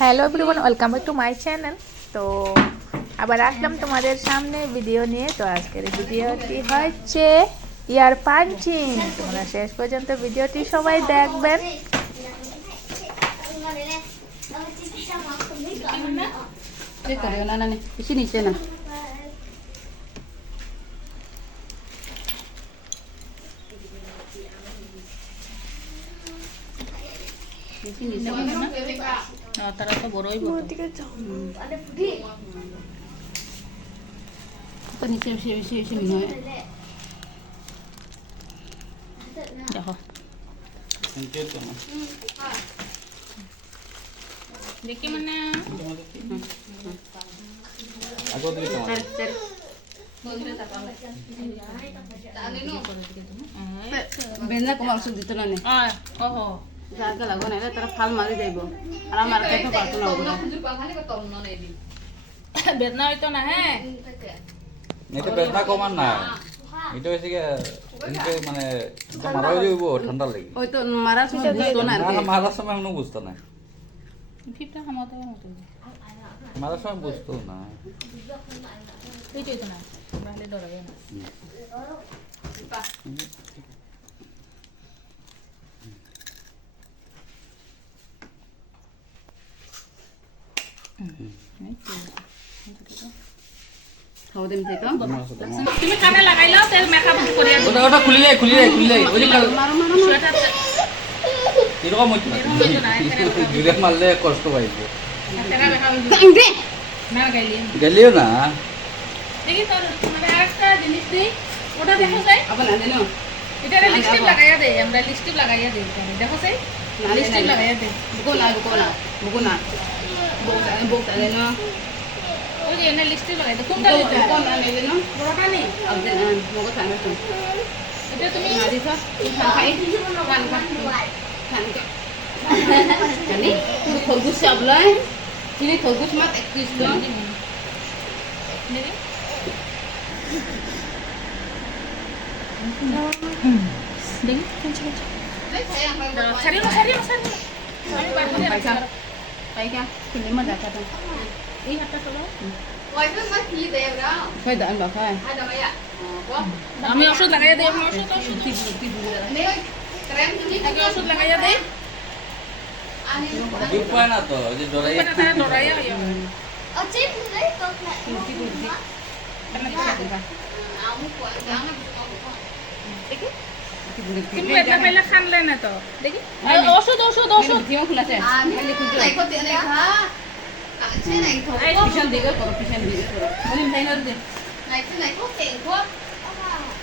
Hello everyone, welcome back to my channel. তো আবার আসলাম তোমাদের সামনে ভিডিও নিয়ে। তো আজকের ভিডিওটি হচ্ছে ইয়ার পাঞ্চিং। তোমরা শেষ পর্যন্ত ভিডিওটি সবাই দেখবেন। তারা তো বড়ই নিচে বেশি বেশি বেশি মনে হয় দেখো দেখি মানে বেদনা কম অংশ দিত না যাকে লাগো না তারা ফাল মারি যাইব আর আমার কাছে পারতো না বেদনা হইতো না। হ্যাঁ এটা বেদনা কমান না, এটা হচ্ছে এদিকে মানে মারা হয়ে যাইব ঠান্ডা লাগে। ওই তো মারার সময় বুঝতো না না মারার সময় এমন বুঝতো না, ফিফটা হামাতে মতো মারার সময় বুঝতো না। এই তো না বাহলে ডরাবে না। তুমি কানে লাগাই লাও তেল মেকআপ করিয়া ওটা ওটা খুলি যায় ওই সোয়েটার এরকম হচ্ছে না, জুড়ে মারলে কষ্ট পাইবে। না গাইলি গেলিও না দেখি তোর মানে আরেকটা জিনিস দেই ওটা দেখো যাই আবার না দেনো এটা লিপস্টিক লাগাইয়া দেই আমরা লিপস্টিক লাগাইয়া দেই দেখো যাই লিপস্টিক লাগাইয়া দেই বুকো না বুকো দেনো ওই যে এনে লিপস্টিক লাগাই দে কোনটা লিতে কোন আনে দেনো বড়টা নেই আবে মগো সামনে তো এটা তুমি মারি সব খাই খান জানি খরগোশ চাবলাই চিনি খরগোশ মাত 31 লো আমি ওষুধ লাগাইয়া দিই ওষুধ লাগাইয়া দিই দুধ পায় না তো যে ডরাইয়া কিন্তু এটা পাইলে খানলে না তো দেখি ওষুধ ওষুধ ওষুধ দিও খুলাছে খালি খুঁজে পিছন দিকে করো বলি তাই না দে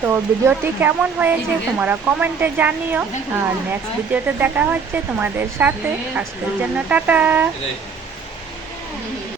তো ভিডিওটি কেমন হয়েছে তোমরা কমেন্টে জানিও। আর নেক্সট ভিডিওতে দেখা হচ্ছে তোমাদের সাথে। আজকের জন্য টাটা।